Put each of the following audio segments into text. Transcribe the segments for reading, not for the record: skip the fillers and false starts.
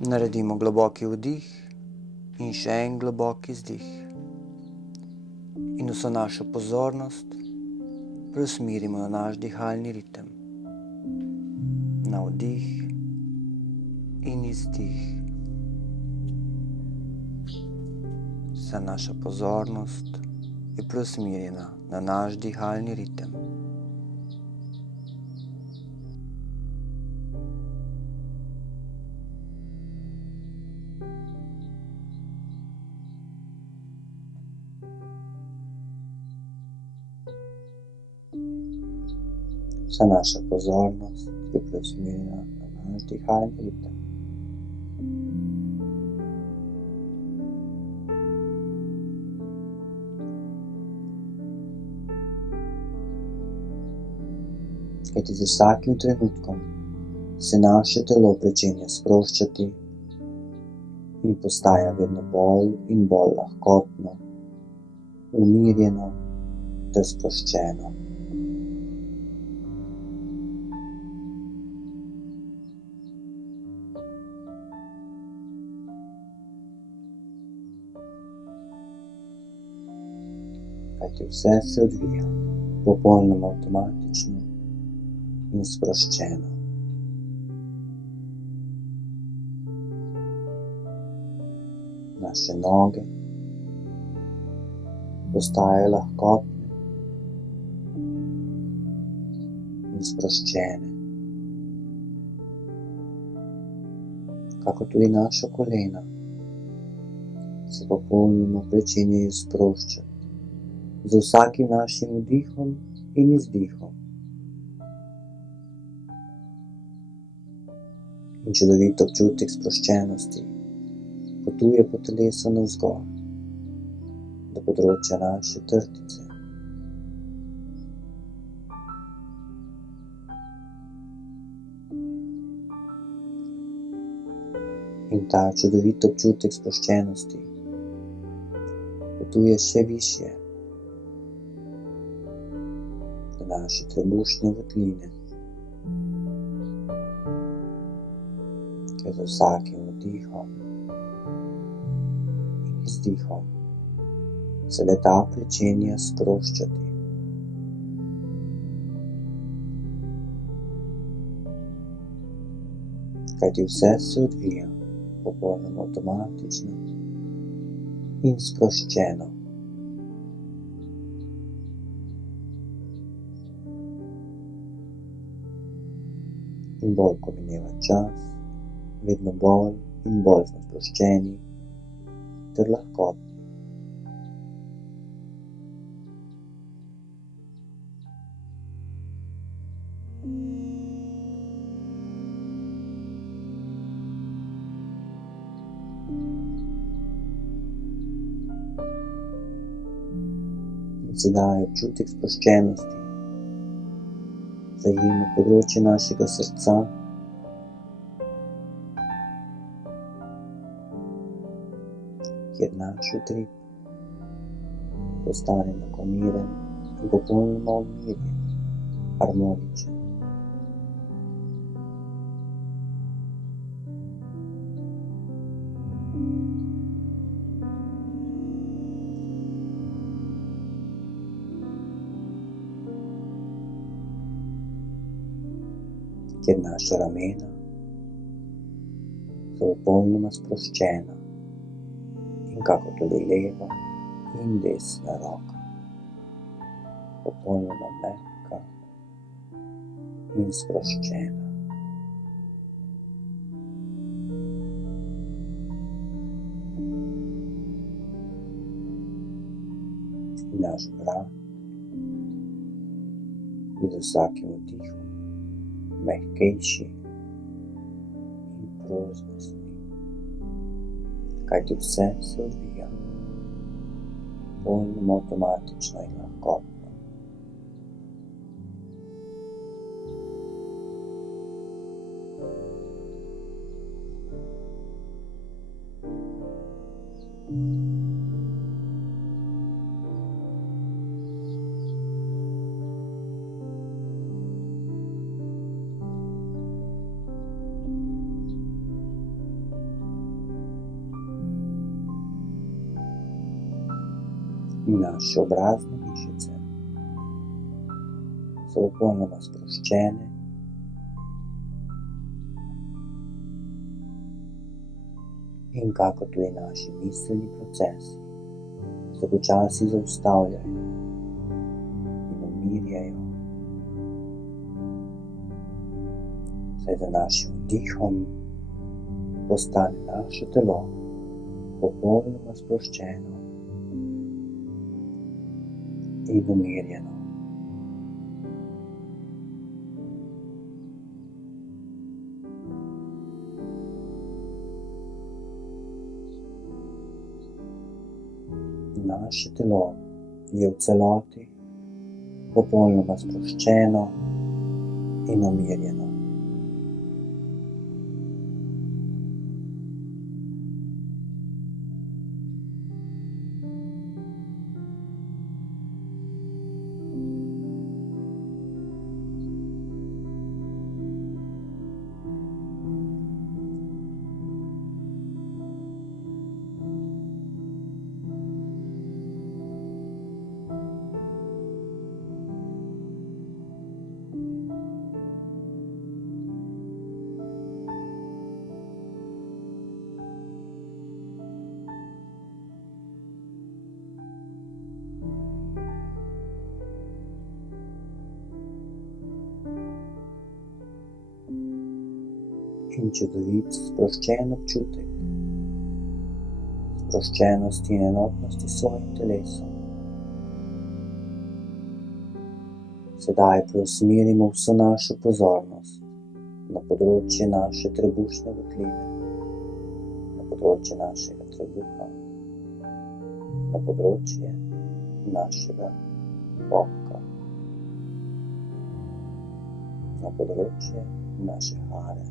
Naredimo globoki vdih in še en globoki izdih. In vso našo pozornost preusmerimo na naš dihalni ritem. Na vdih in izdih. Vsa naša pozornost je preusmerjena na naš dihalni ritem. Vsa naša pozornost je preusmerjena na naš dihalni ritem. Kajti z vsakim trenutkom se naše telo pričenja sproščati in postaja vedno bolj in bolj lahkotno, umirjeno ter sproščeno. Kajti vse se odvija popolnoma avtomatično in sproščeno. Naše noge postajajo lahkotne in sproščene, kakor tudi naša kolena se popolnoma pričenjajo sproščati z vsakim našim vdihom in izdihom. In čudovit občutek sproščenosti potuje po telesu navzgor, do področja naše trtice. In ta čudovit občutek sproščenosti potuje še višje, do naše trebušne votline, z vsakim vdihom in izdihom se le-ta pričenja sproščati. Kajti vse se odvija popolnoma avtomatično in sproščeno. In bolj, ko mineva čas, vedno bolj in bolj smo sproščeni ter lahkotni. In sedaj občutek sproščenosti zajema področje našega srca, kjer naš utrip postane enakomiren in popolnoma umirjen, harmoničen. Kjer naša ramena so popolnoma sproščena, in kako tudi leva in desna roka, popolnoma mehka in sproščena. In naš vrat je z vsakim vdihom mehkejši in prožnejši, kajti vse se odvija popolnoma avtomatično in lahkotno. Naše obrazne mišice so popolnoma sproščene in kakor tudi naši miselni procesi se počasi zaustavljajo in umirjajo, saj z našim vdihom postane naše telo popolnoma sproščeno in umirjeno. Naše telo je v celoti popolnoma sproščeno in umirjeno. In čudovit, sproščen občutek sproščenosti in enotnosti s svojim telesom. Sedaj preusmerimo vso našo pozornost na področje naše trebušne votline, na področje našega trebuha, na področje našega bobka, na področje naše hare.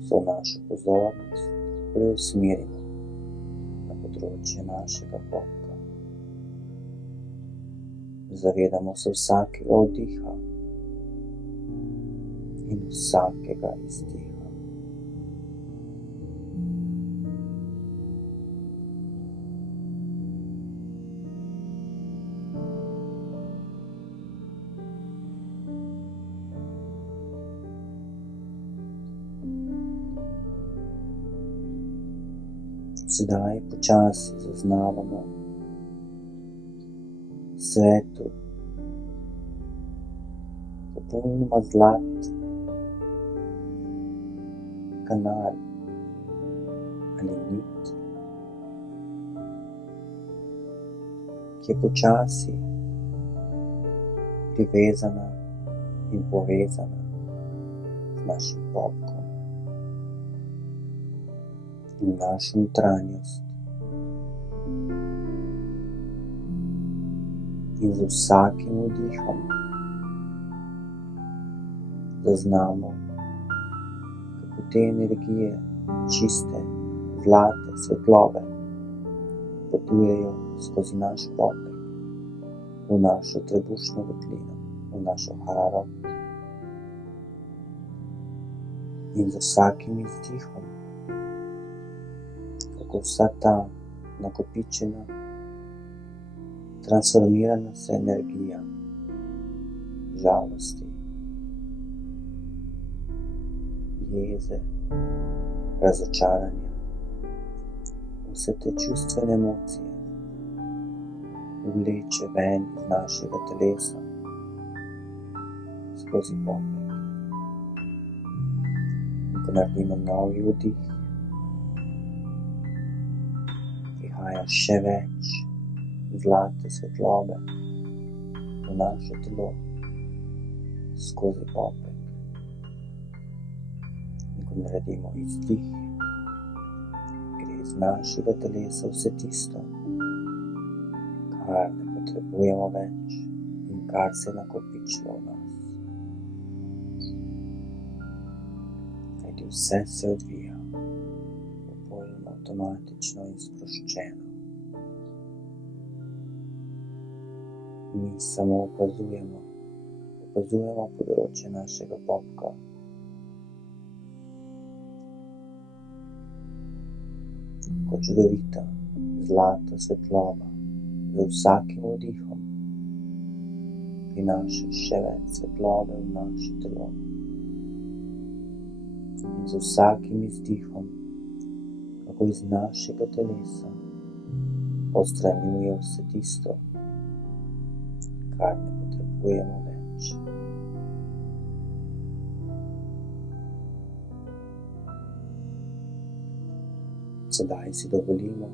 Vso našo pozornost preusmerimo na področje našega bobka. Zavedamo se vsakega vdiha in vsakega izdiha. Sedaj počasi zaznavamo svetu, popolnoma zlat kanal ali nit, ki je počasi privezana in povezana z našim bobkom in našo notranjost. In z vsakim vdihom zaznamo, kako te energije, čiste, zlate svetlobe, potujejo skozi naš bobek, v našo trebušno votlino, v našo haro. In z vsakim izdihom, kako vsa ta nakopičena, transformirana se energija žalosti, jeze, razočaranja, vse te čustvene emocije vleče ven iz našega telesa skozi bobek. In ko naredimo novi vdih, prihaja še več zlate svetlobe v naše telo skozi bobek. In ko naredimo izdih, gre iz našega telesa vse tisto, kar ne potrebujemo več in kar se je nakopičilo v nas. Kajti vse se odvija popolnoma avtomatično in sproščeno. Mi samo opazujemo področje našega bobka čudovita, zlata svetloba z vsakim vdihom prinaša še več svetlobe v naše telo. In z vsakim izdihom, kako iz našega telesa odstranjuje vse tisto, kar ne potrebujemo več. Sedaj si dovolimo,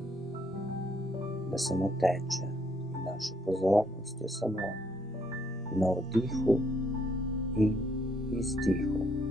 da samo teče in naša pozornost je samo na vdihu in izdihu.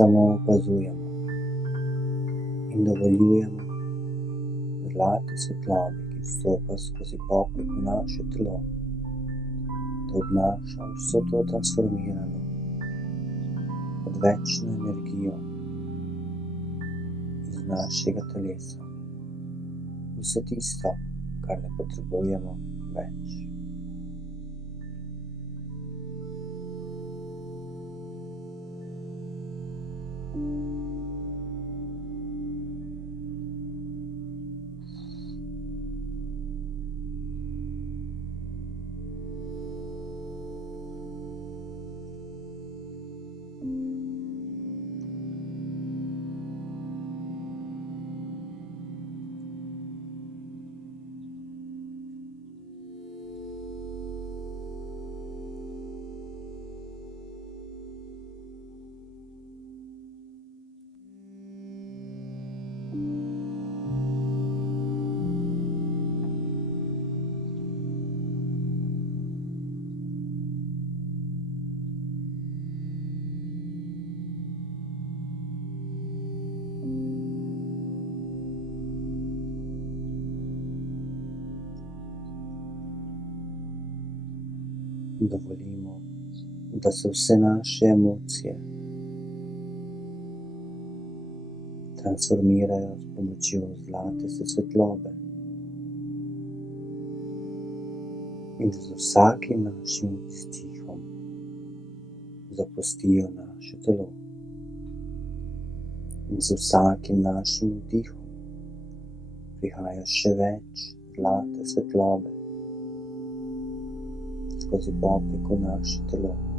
samo opazujemo in dovoljujemo zlati svetlobi, ki vstopa skozi popek v naše telo, da obnaša vso to transformirano, odvečno energijo iz našega telesa, vse tisto, kar ne potrebujemo več. Dovolimo, da se vse naše emocije transformirajo s pomočjo zlate svetlobe in z vsakim našim izdihom zapustijo naše telo. In z vsakim našim vdihom prihaja še več zlate svetlobe skozi popek v naše telo.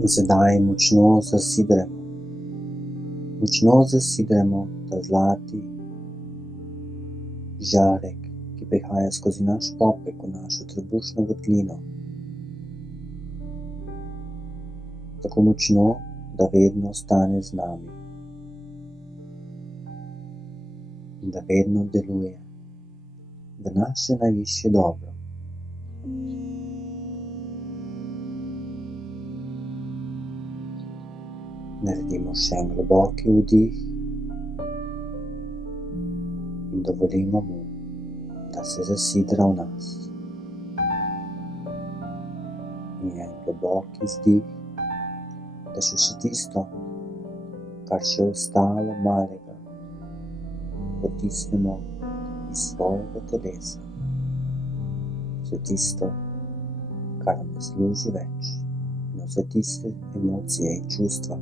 In sedaj močno zasidremo ta zlati žarek, ki prihaja skozi naš popek v našo trebušno votlino. Tako močno, da vedno ostane z nami in da vedno deluje v naše najvišje dobro. Naredimo še en globoki vdih in dovolimo mu, da se zasidra v nas. In en globoki izdih, da še tisto, kar še ostalo malega, potisnemo iz svojega telesa. Vse tisto, kar nam ne služi več, in vse tiste emocije in čustva,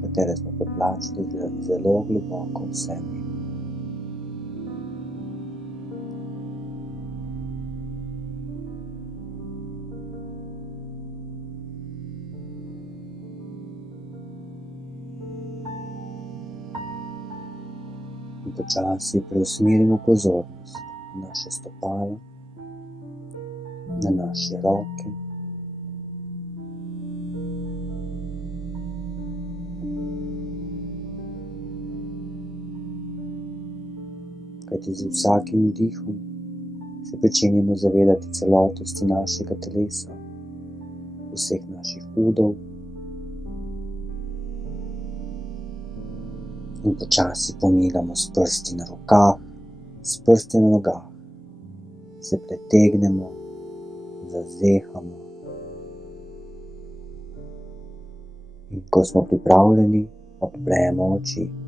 katere smo potlačili zelo globoko v sebi. In počasi preusmerimo pozornost na naše stopala, na naše roke, kajti z vsakim vdihom se pričenjamo zavedati celotosti našega telesa, vseh naših udov, in počasi pomigamo s prsti na rokah, s prsti na nogah, se pretegnemo, zazehamo. In ko smo pripravljeni, odpremo oči.